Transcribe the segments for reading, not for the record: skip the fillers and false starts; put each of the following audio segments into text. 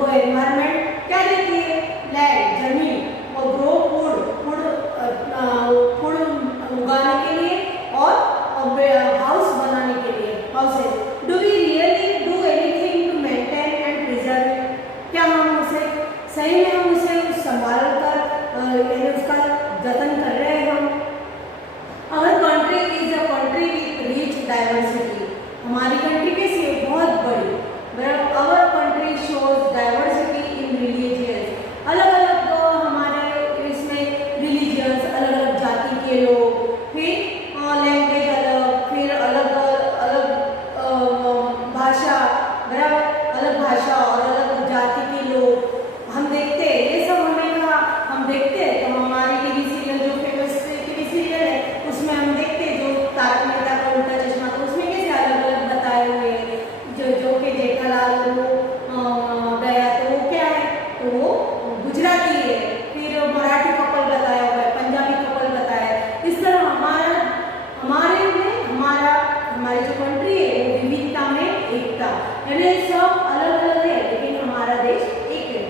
हमको एनवायरनमेंट क्या देती है, लैंड जमीन, और ग्रो फूड फूड उगाने के लिए और हाउस बनाने के लिए, houses. Do we really do anything to maintain and preserve, क्या हम उसे सही में हम उसे संभाल कर यानी उसका जतन कर रहे हैं हम। Our country is a country with rich diversity, हमारी कंट्री कैसी है, बहुत बड़ी। Our country shows diversity in religions, अलग अलग हमारे इसमें religions, अलग अलग जाति के लोग, फिर लैंग्वेज अलग, फिर अलग अलग भाषा, बराबर, अलग भाषा और अलग जाति के लोग हम देखते हैं। ये सब हमें कहा हम देखते हैं, तो हमारी टीवी सीरियल जो फेमस टीवी सीरियल है उसमें हम देखते हैं, जो तारक मेहता का उल्टा चश्मा, तो उसमें कैसे अलग अलग बताए हुए हैं। जो कि जेठालाल वो गया तो वो क्या है, तो वो गुजराती है, फिर मराठी कपल बताया हुआ है, पंजाबी कपल बताया है। इस तरह हमारी जो कंट्री है वो विविधता में एकता, यानी सब अलग अलग है लेकिन हमारा देश एक है।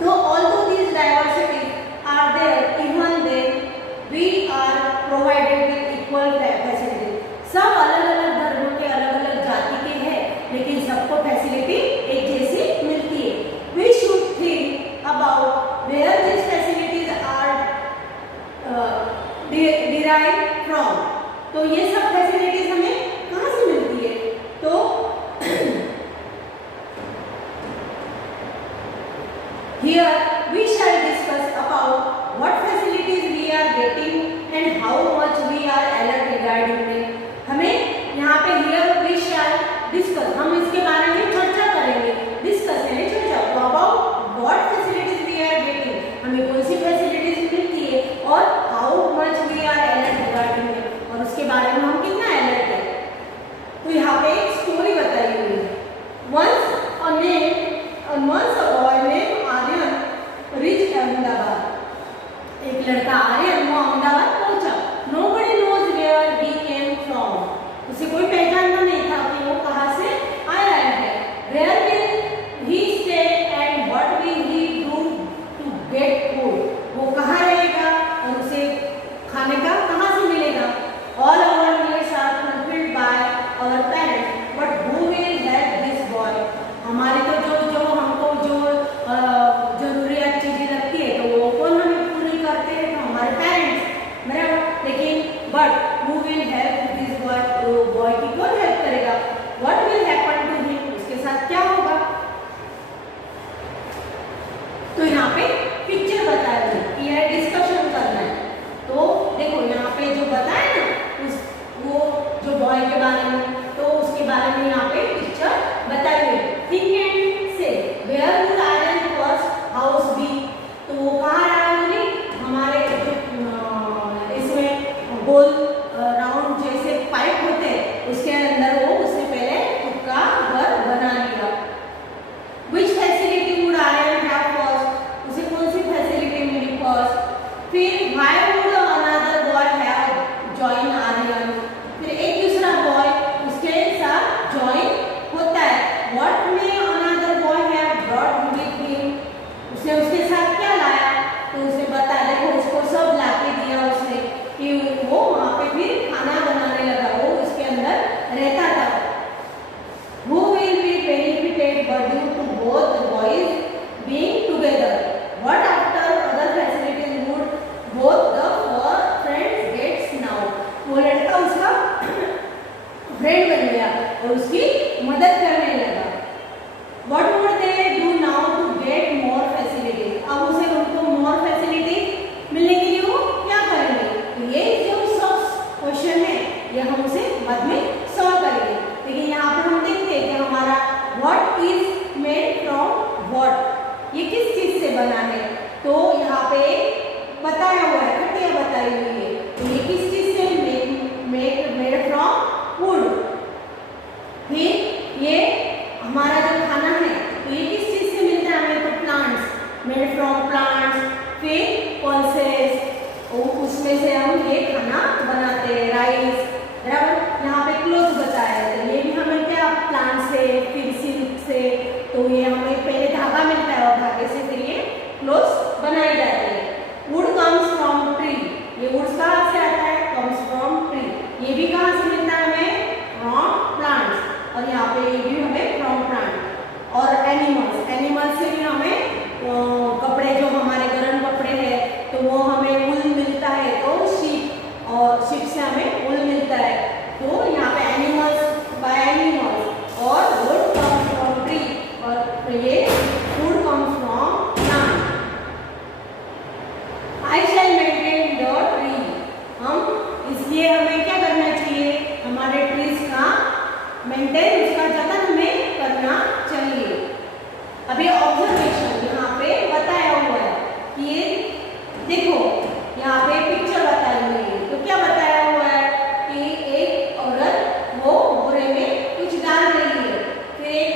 तो although these diversities are there, even then we are provided with equal facilities. सब अलग अलग धर्मों के, अलग अलग जाति के हैं, लेकिन सबको फैसिलिटी एक जैसी मिलती है। We should think about where these facilities are derived from. तो ये सब फैसिलिटीज हमें कहाँ से मिलती है, तो here we shall discuss about what facilities we are getting and how much we are alert regarding them. हमें यहाँ पे here we shall discuss, हम इसके बारे में चर्चा करेंगे। डिस्कस यानी चर्चा, about what facilities we are getting, हमें कौन सी फैसिलिटीज मिलती है, और how much we are alert regarding them, और उसके बारे में हम कितना अलर्ट है। तो यहाँ पे एक स्टोरी बताई हुई है। Once a boy named Aryan reached Ahmedabad, एक लड़का आर्यन वो अहमदाबाद पहुंचा। Nobody knows where he came from, उसे कोई पहचानता नहीं था कि वो कहाँ से आया है। Where will he stay and what will he do to get food, वो कहाँ रहेगा और उसे खाने का कहाँ से मिलेगा। All our needs are fulfilled by our parents, but who will help this boy, हमारी तो जो हमको जो जरूरियात चीजें लगती है तो वो कौन हमें पूरी करते हैं, तो हमारे पेरेंट्स, बराबर। लेकिन but who will help this boy, तो बॉय की कौन हेल्प करेगा। What will happen to him, उसके साथ क्या होगा। तो यहाँ पे पिक्चर बताया है, यह डिस्कशन करना है। तो देखो यहाँ पे जो बताया ना वो जो बॉय के बारे में, तो उसके बारे में यहाँ पे पिक्चर बताई हुई है। Think and say where would Aryan first house be, तो वो कहाँ रहा है, हमारे इसमें गोल राउंड जैसे पाइप होते हैं उसके अंदर वो उससे पहले खुद का घर बना लिया। Which facility would Aryan have first, उसे कौन सी फैसिलिटी मिली फर्स्ट। फिर why would another boy have join Aryan, फिर एक दूसरा बॉय उसके साथ जॉइन होता है। What may another boy have brought with him, उसने उसके साथ क्या लाया, तो उसे बता, देखो उसको सब लाके दिया उसने, कि वो वहाँ पे फिर खाना बनाने लगा, वो उसके अंदर रहता था। Who will be benefited but due to both the boys being together, what after other facilities would both the four friends gets now, वो लड़का उसका फ्रेंड बन गया और उसकी मदद करने लगा। What would they do now to get more facilities, अब उसे उनको more facilities मिलने के लिए वो क्या करेंगे। तो ये जो सब क्वेश्चन है ये हम उसे बाद में सॉल्व करेंगे। लेकिन यहाँ पर हम देखते हैं कि हमारा what is made from what, ये किस चीज से बना है, तो यहाँ पे बताया हुआ है, खटिया बताई हुई है। तो ये किस चीज से मेड फ्रॉम वुड। फिर ये हमारा जो खाना है तो ये किस चीज से मिलता है हमें, तो प्लांट्स, मेड फ्रॉम प्लांट्स। फिर पल्सेस, उसमें से हम ये खाना बनाते हैं, राइस, बराबर। यहाँ पे हमें वुल मिलता है। तो यहाँ पे एनिमल्स बाय एनिमल्स और वुड कम्स फ्रॉम ट्री और ये food comes from plant. I shall maintain the tree. हम इसलिए हमें क्या करना चाहिए, हमारे ट्रीज का मेंटेन, उसका जतन हमें करना चाहिए। अभी ऑब्जर्वेशन यहाँ पे बताया हुआ है कि ये देखो यहाँ पे पिक्चर बताई हुई है। तो क्या बताया हुआ है कि एक औरत वो बोरे में कुछ डाल रही है, फिर एक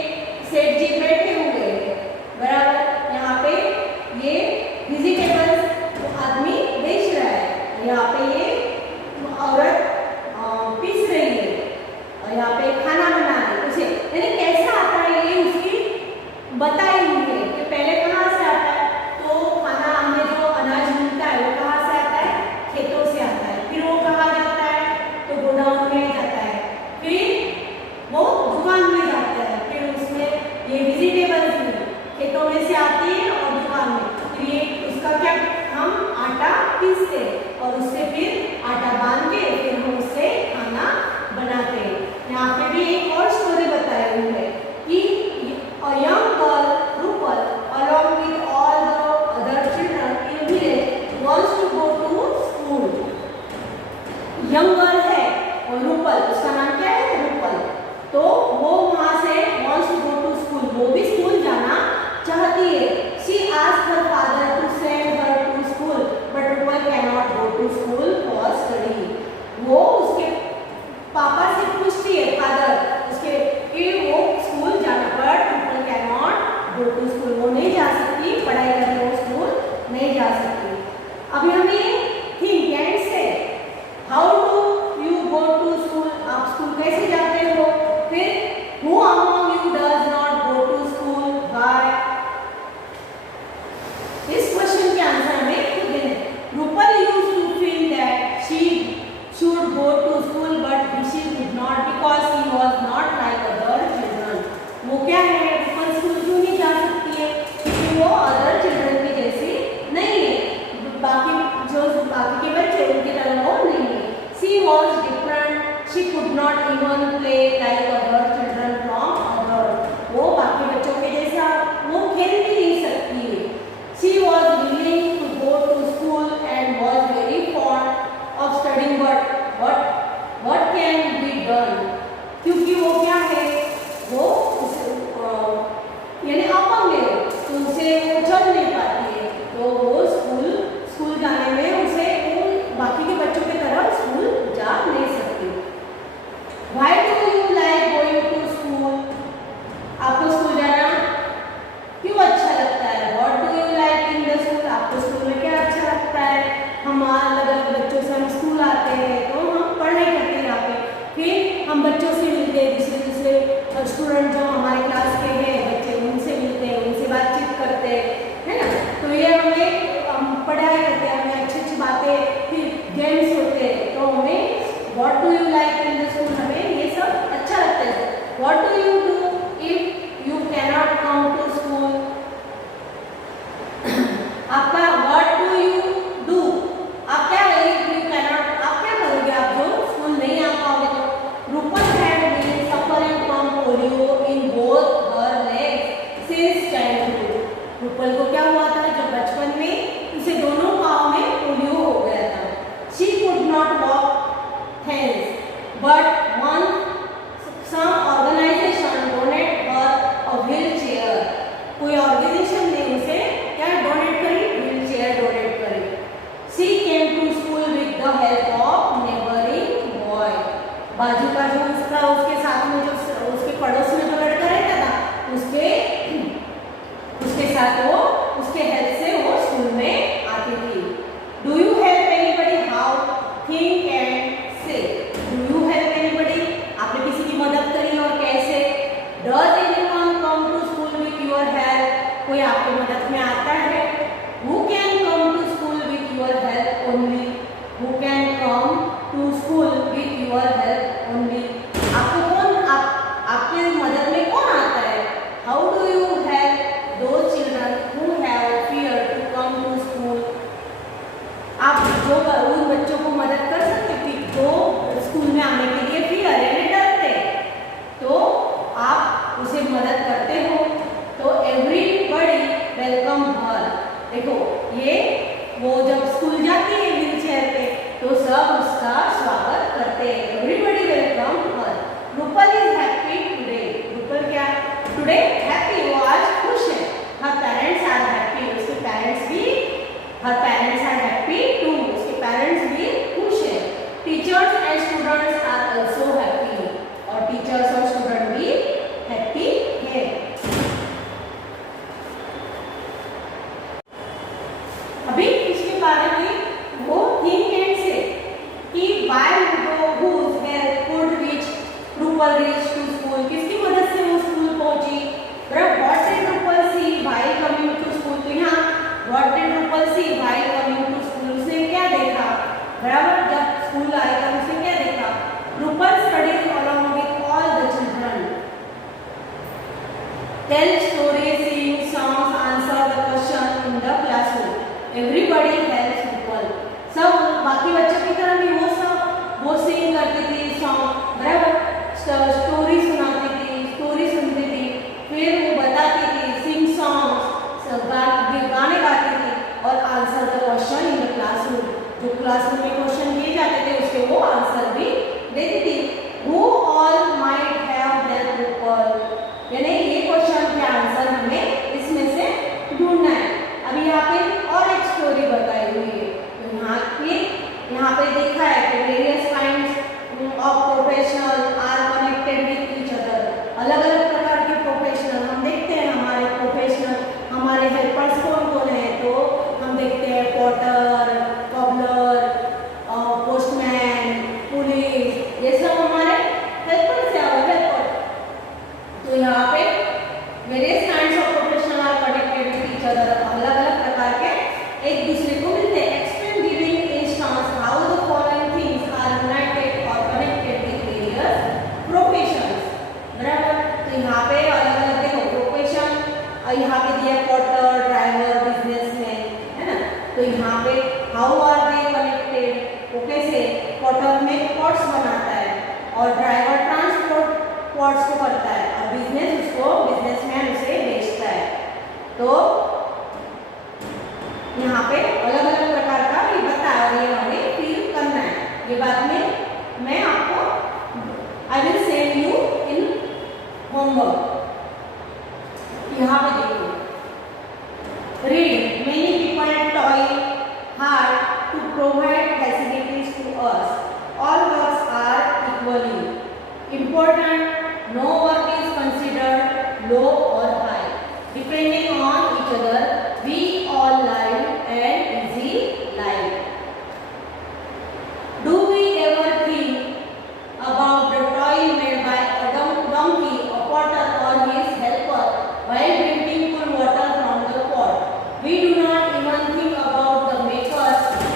सेठ जी बैठे हुए हैं, बराबर। यहाँ पे ये वेजिटेबल्स वो आदमी बेच रहा है, यहाँ पे ये औरत पीस रही है और यहाँ पे खाना बना रही है। उसे यानी कैसा आता है ये उसकी बताई हुई है कि पहले कहाँ से आता है। तो खाना हमें जो अनाज मिलता है वो कहाँ से आता है, खेतों से आता है। फिर वो कहाँ जाता है, तो गोडाउन में जाता है, फिर वो दुकान में जाता है, फिर उसमें ये वेजिटेबल्स खेतों में से आती है और दुकान में, फिर ये उसका क्या, हम आटा पीसते हैं और उससे फिर आटा बांध के फिर हम उससे खाना बनाते हैं। यहाँ पे भी एक और स्टोरी बताई हुई है कि a young girl, Rupal, along with all the other children in village, wants to go to school. Young girl है और रूपल, उसका नाम क्या है, रूपल। तो वो वहाँ से wants to go to school, वो भी स्कूल जाना चाहती है। She asked her father to send her to school, but Rupal cannot go to school for study. वो उसके पापा से पूछती है, फादर उसके, कि वो स्कूल जाना, पर Rupal cannot go to school, वो नहीं जा सकती पढ़ाई करने, वो स्कूल नहीं जा सकती। अभी हमें think and say how do you go to school, आप स्कूल कैसे जाते हो। फिर who among you does not go to school by. इस क्वेश्चन के आंसर हमें खुद देने। Rupal used to feel that she should go to school but she could not because he was not like other children. वो क्या है, Rupal school क्यों नहीं जा सकती है, क्योंकि वो अदर चिल्ड्रन की जैसी नहीं है, बाकी जो बाकी के बच्चे उनकी तरह वो नहीं है। She was different, she could not even play like other children from other. वो बाकी बच्चों के जैसा वो खेल भी नहीं सकती है। She was willing to go to school and was very fond of studying, but what can be done, क्योंकि वो क्या है, वो यानी अपंग है, तो उसे वो चल नहीं पाती है, तो वो स्कूल जाने में उसे वो बाकी के बच्चों की तरह स्कूल जा नहीं सकती। Why do you like going to school? आपको स्कूल जाना क्यों अच्छा लगता है? What do you like in the school? आपको स्कूल में क्या अच्छा लगता है? हम अलग अलग बच्चों से हम स्कूल आते हैं तो हम पढ़ाई करते हैं यहाँ पे, फिर हम बच्चों से मिलते हैं, दूसरे स्टूडेंट जो हमारे क्लास के हैं बच्चे, उनसे मिलते हैं, उनसे बातचीत करते हैं, है ना। तो ये हम पढ़ाई करते हैं, हमें अच्छी अच्छी बातें, फिर गेम्स होते हैं, तो हमें what do you like in the school, हमें ये सब अच्छा लगता है। What do you do if you cannot come to school, आपका व्हाट डू यू डू, आप क्या करोगे, आप जो स्कूल नहीं आ पाओगे तो। Rupal had been suffering from polio in both her legs since childhood. Rupal को क्या हुआ था, जब बचपन में उसे दोनों पाँव में पोलियो हो गया था। She could not walk hence, but one some organization और ड्राइवर ट्रांसपोर्ट पोर्ट्स को करता है और बिजनेसमैन उसे बेचता है। तो यहाँ पे अलग अलग प्रकार का ये बताया और ये हमें फिल करना है। ये बाद में मैं आपको I will send you in homework. यहाँ पे देखो, read many people toil hard to provide facilities to us, all works are equally important, no work is considered low और high, depending on each other we all live an easy life. Do we ever think about the toil made by a donkey, a potter or his helper while drinking cool water from the pot? We do not even think about the maker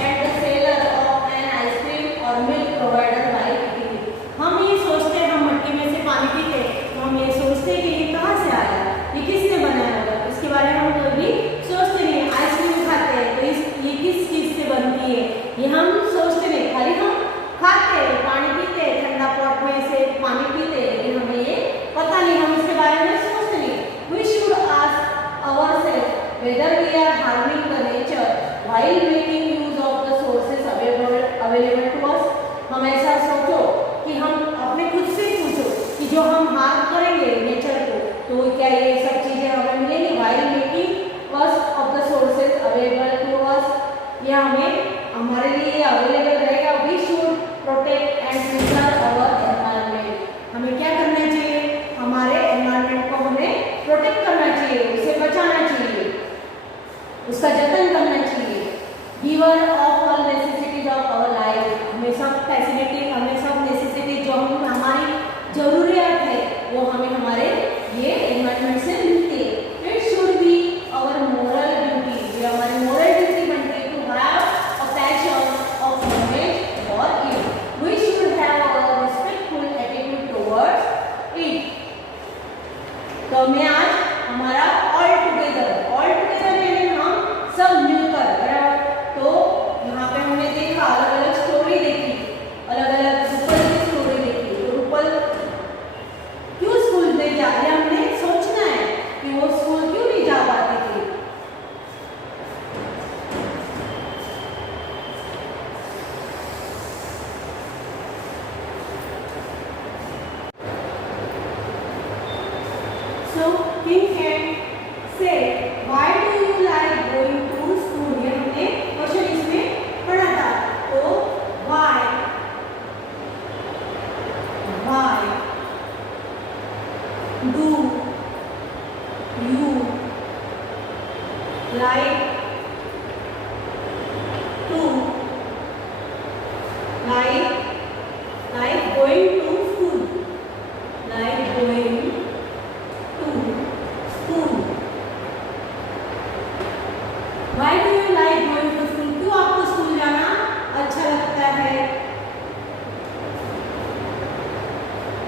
and the seller of an ice cream or milk provider while eating it. हम ये सोचते हैं, हम मट्टी में से पानी पीते, हम ये सोचते हैं कि ये कहाँ से आया, ये किसने बनाया होगा, इसके बारे में हम कभी सोचते नहीं। आइसक्रीम खाते हैं तो ये किस चीज से बनती है ये हम सोचते नहीं, खाली हम खाते हैं, पानी पीते हैं, ठंडा पॉट में से पानी पीते हैं, लेकिन हमें ये पता नहीं, हम इसके बारे में सोचते नहीं। We should ask ourselves whether we are harming the nature while making use of the sources available to us. हम ऐसा सोचो कि हम अपने खुद से पूछो कि जो हम हार्म करेंगे नेचर को, तो क्या ये सब चीजें हमें मिलेंगी while making use of the sources available to us, या हमें हमारे लिए अवेलेबल रहेगा। We should protect and preserve our environment. हमें क्या करना चाहिए, हमारे एनवायरनमेंट को हमें प्रोटेक्ट करना चाहिए, उसे बचाना चाहिए, उसका जतन करना चाहिए। Giver of all necessities of our life, हमें सब फैसिलिटी, हमें सब नेसेसिटी जो हम हमारी जरूरियात है वो हमें हमारे ये एनवायरनमेंट से मिलती है। It should be our moral duty, ये हमारी moral duty बनती है to have a passion of knowledge for it. We should have a respectful attitude towards it. तो मैं आज हमारा all together यानी हम सब मिलकर, बराबर। तो यहाँ पे हमने देखा, अलग अलग स्टोरी देखी, अलग अलग रूपल की स्टोरी देखी। तो रूपल क्यों स्कूल नहीं जा रही, हमने सोचना है कि वो स्कूल क्यों नहीं जा पाती थी। So think and say, why do you like going to school? ये हमने क्वेश्चन इसमें पढ़ा था। तो why do you like going to school? Like going to school. Why do you like going to school? क्यों आपको स्कूल जाना अच्छा लगता है?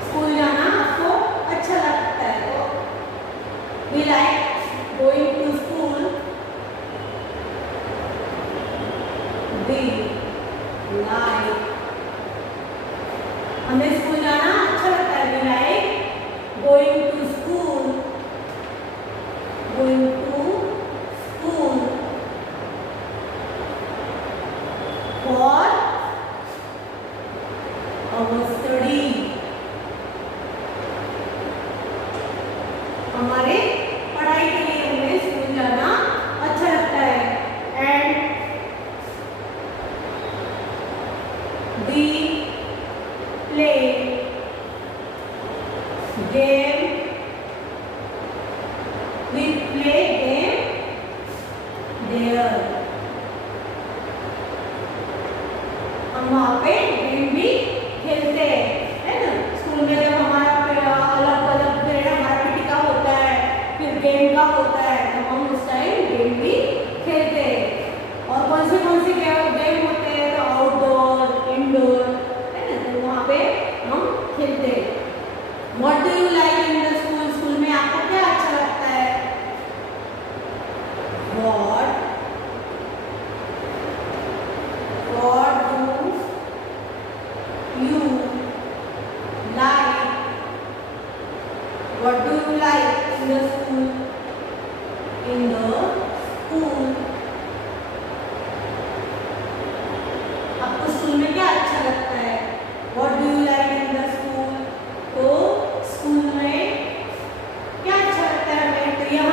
स्कूल जाना आपको अच्छा लगता है, तो we like going to school. We like, हमें स्कूल जाना अच्छा लगता है। We like going to school. Going to school for our study. हमारे पढ़ाई के लिए हमें स्कूल जाना अच्छा लगता है। And we play game. We play game there. हम वहाँ पे गेम भी खेलते हैं, है ना। स्कूल में जब हमारा अलग अलग पीरियड हमारा पीटी का होता है, फिर गेम का होता है, तो हम उस टाइम गेम भी खेलते हैं। और कौन से गेम होते हैं, तो आउटडोर, इंडोर, है ना, तो वहाँ पे हम खेलते हैं। What do you like in the school? In the school. आपको स्कूल में क्या अच्छा लगता है? What do you like in the school? तो स्कूल में क्या अच्छा लगता है हमें? तो यह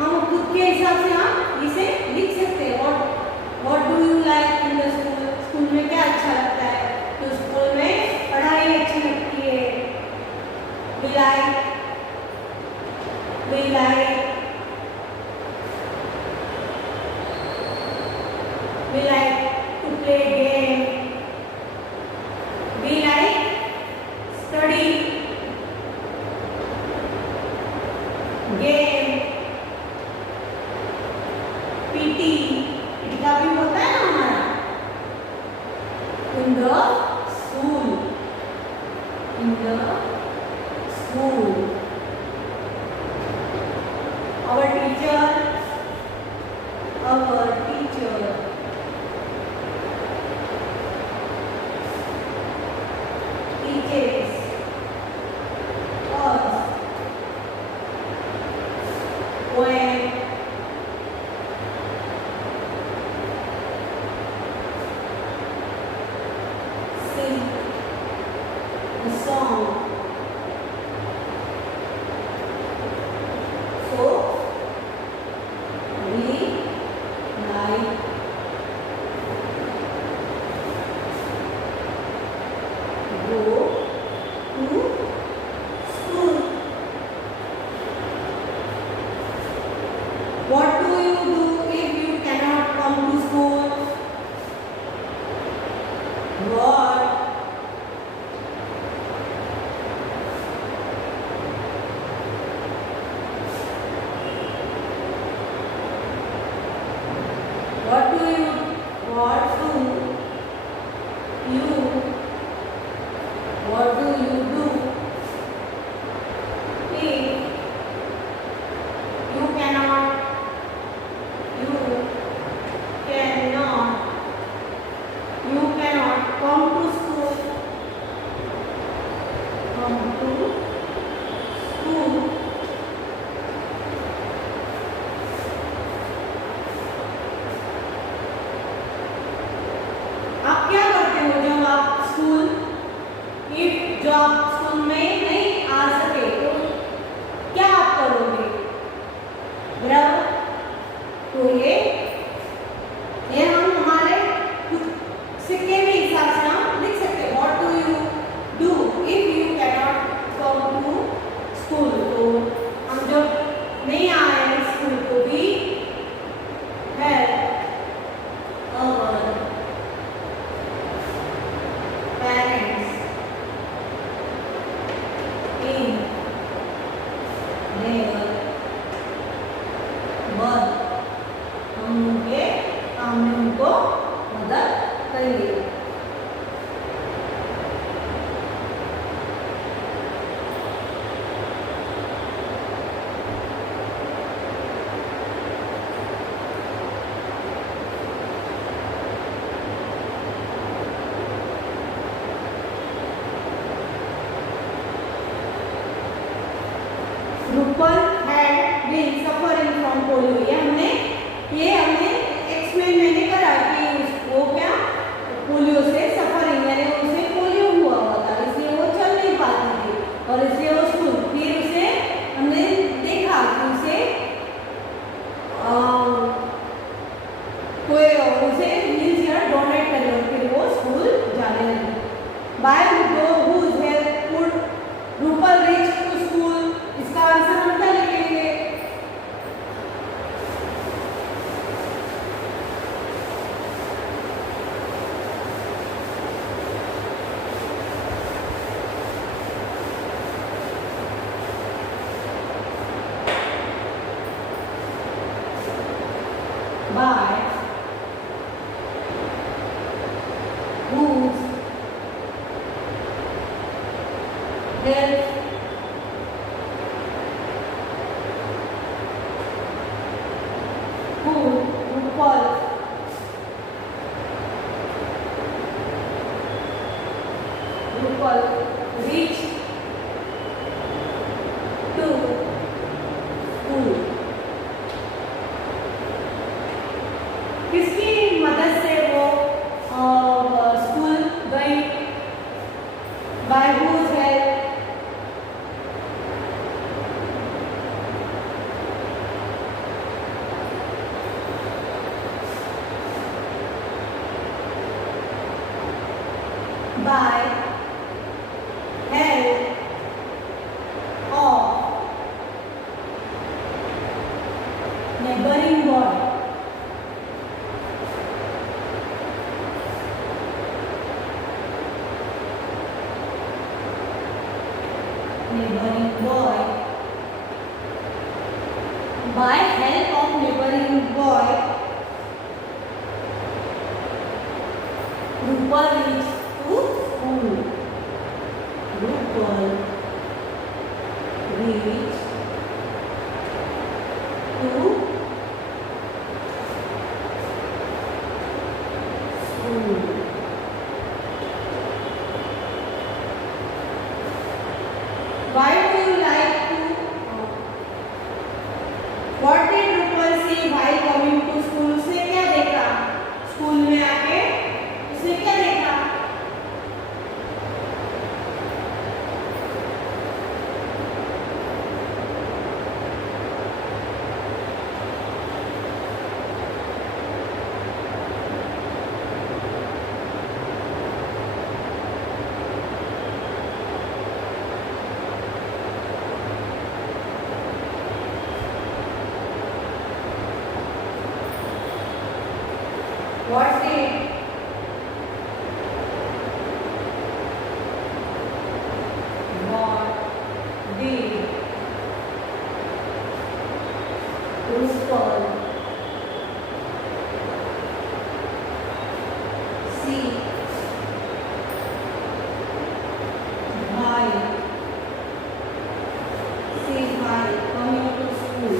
हम खुद के हिसाब से हम इसे लिख सकते हैं. What do you like in the school? School में क्या अच्छा लगता है? तो स्कूल में पढ़ाई अच्छी लगती है. We like to play game. We like study game. PT का भी होता है ना हमारा. In the school. Our teacher teaches us when sing a song. So we like go to school. What do you do if you cannot come to school? What? What do you do if you cannot come to school? आप क्या करते हो जब आप school में नहीं आ सके तो क्या आप करोगे? बराबर. तो ये हम हमारे खुद सीखे हुए हिसाब से हम लिख सकते हैं. What do you do if you cannot come to school? तो हम जो नहीं आए स्कूल को भी help our parents in their work. हम उनके काम में उनको मदद करेंगे. Rupal had been suffering from polio. ये हमने एक्सप्लेन मैंने करा कि वो क्या पोलियो से सफरिंग यानी उसे पोलियो हुआ था, इसलिए वो चल नहीं पाती थी और इसलिए वो फिर उसे हमने देखा कि उसे व्हीलचेयर डोनेट करे और फिर वो स्कूल जाने लगी. By whose help could Rupal reach to school? इसका आंसर हम क्या लिखेंगे? By whose help Rupal reached to By whose help? By help of neighboring boy. Neighboring boy. By help of neighboring boy, Rupal reached to school. Rupal reached to school. Why do you like to? What did Rupal see while coming to school? उसने क्या देखा? School में आके उसने क्या देखा? What did Rupal see while coming to school?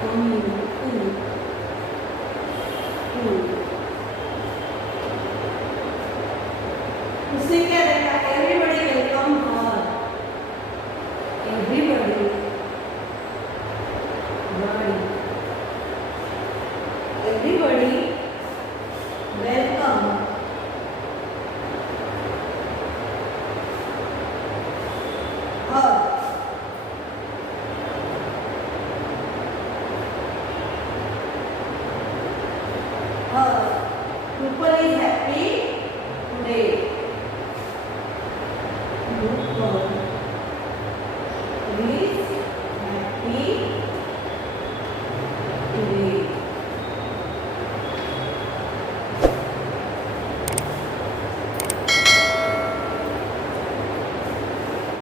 Coming to school. उसने क्या देखा?